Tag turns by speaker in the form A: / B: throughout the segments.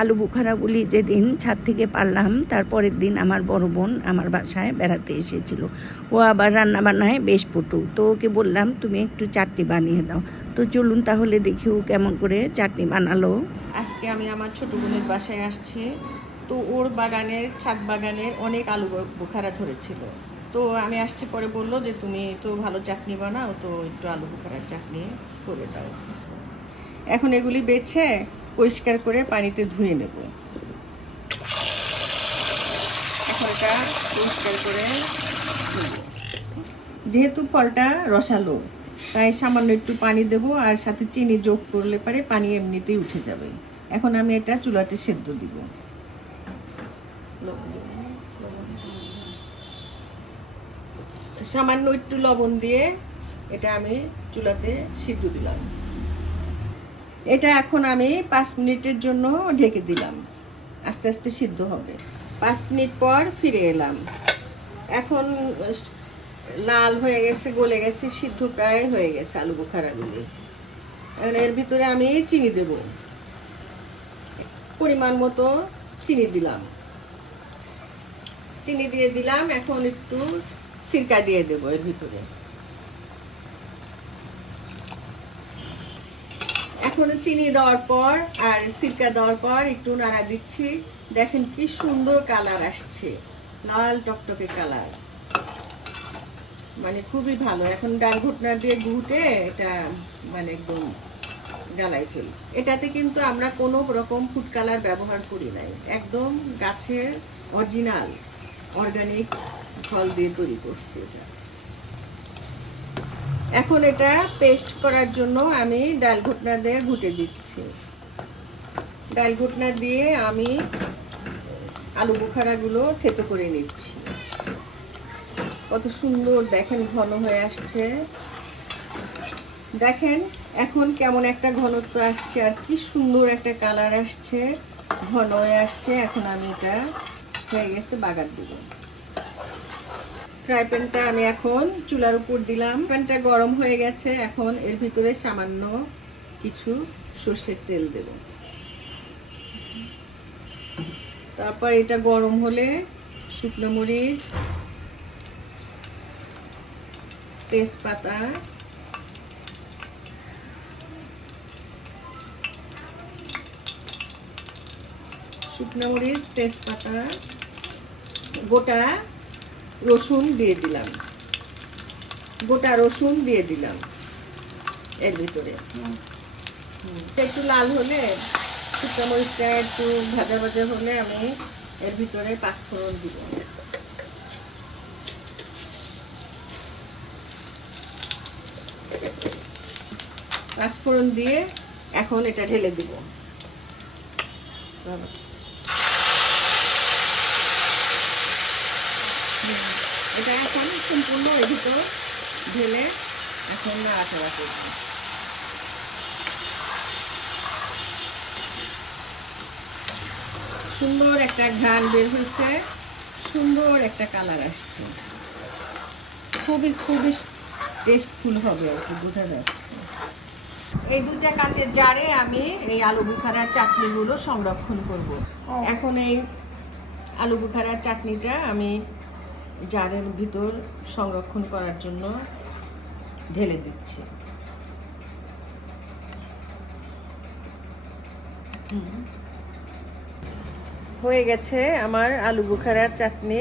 A: আলু বুখারাগুলি যেদিন ছাদ থেকে পারলাম তারপরের দিন আমার বড় বোন আমার বাসায় বেড়াতে এসেছিল। ও আবার রান্না বান্নায় বেশ পটু। তো ওকে বললাম, তুমি একটু চাটনি বানিয়ে দাও। তো চলুন তাহলে দেখি ও কেমন করে চাটনি বানালো।
B: আজকে আমি আমার ছোট বোনের বাসায় আসছি। তো ওর বাগানের ছাদ বাগানের অনেক আলু বুখারা ধরেছিল। তো আমি আসছে পরে বলল যে, তুমি তো ভালো চাটনি বানাও, তো একটু আলু বোখারার চাটনি করে দাও। এখন এগুলি বেছে পরিষ্কার করে পানিতে ধুয়ে নেব। এখন এটা পরিষ্কার করে যেহেতু ফলটা রসালো, তাই সামান্য একটু পানি দেব আর সাথে চিনি যোগ করলে পারে পানি এমনিতেই উঠে যাবে। এখন আমি এটা চুলাতে সেদ্ধ দিব। সামান্য একটু লবণ দিয়ে এটা আমি চুলাতে সিদ্ধ দিলাম। এটা এখন আমি পাঁচ মিনিটের জন্য ঢেকে দিলাম। আস্তে আস্তে সিদ্ধ হবে। পাঁচ মিনিট পর ফিরে এলাম। এখন লাল হয়ে গেছে, গলে গেছে, সিদ্ধ প্রায় হয়ে গেছে আলু বোখারাগুলি। এর ভিতরে আমি চিনি দেব। পরিমাণ মতো চিনি দিলাম। চিনি দিয়ে দিলাম, এখন একটু সিরকা দিয়ে দেব এর ভিতরে। এখন চিনি দেওয়ার পর আর সিরকা দেওয়ার পর একটু নাড়া দিচ্ছি। দেখেন কি সুন্দর কালার আসছে। লাল টকটকে কালার। মানে খুবই ভালো। এখন ডাল ঘুটনা দিয়ে ঘুটে এটা মানে একদম জ্বালাই ফেলি। এটাতে কিন্তু আমরা কোনো রকম ফুড কালার ব্যবহার করি নাই। একদম গাছের অরিজিনাল অর্গানিক ফল দিয়ে তৈরি করছি এটা। এখন এটা পেস্ট করার জন্য আমি ডাল ঘুটনা দিয়ে ঘুটে দিচ্ছি। ডাল ঘুটনা দিয়ে আমি আলু বোখারাগুলো থেতো করে নিচ্ছি। কত সুন্দর দেখেন ঘন হয়ে আসছে। দেখেন এখন কেমন একটা ঘনত্ব আসছে আর কি সুন্দর একটা কালার আসছে। ঘন হয়ে আসছে। এখন আমি এটা হয়ে গেছে বাগার দিব। ফ্রাই প্যানটা আমি এখন চুলার উপর দিলাম। প্যানটা গরম হয়ে গেছে, এখন এর ভিতরে সামান্য কিছু সর্ষের তেল দেব। তারপর এটা গরম হলে শুকনো মরিচ, তেজপাতা, শুকনো মরিচ, তেজপাতা, গোটা রসুন দিয়ে দিলাম। গোটা রসুন দিয়ে দিলাম এর ভিতরে। একটু লাল হলে শুকনো মরিচটা একটু ভাজা ভাজা হলে আমি এর ভিতরে পাঁচফোড়ন দিব। পাঁচফোড়ন দিয়ে এখন এটা ঢেলে দিব। এটা এখন সম্পূর্ণ এর ভিতর ঢেলে এখন নাড়াচাড়া করব। সুন্দর একটা ঘ্রাণ বের হয়েছে সুন্দর একটা কালার আসছে। খুবই খুবই টেস্টফুল হবে আর কি বোঝা যাচ্ছে। এই দুটা কাঁচের জারে আমি এই আলু বুখারার চাটনিগুলো সংরক্ষণ করব। এখন এই আলু বুখারার চাটনিটা আমি জারের ভিতর সংরক্ষণ করার জন্য ঢেলে দিচ্ছি। হয়ে গেছে আমার আলু বুখারার চাটনি।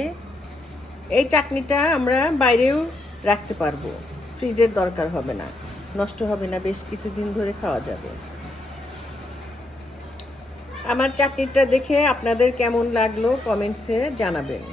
B: এই চাটনিটা আমরা বাইরেও রাখতে পারব। ফ্রিজের দরকার হবে না, নষ্ট হবে না, বেশ কিছুদিন ধরে খাওয়া যাবে। আমার চাটনিটা দেখে আপনাদের কেমন লাগল কমেন্টসে জানাবেন।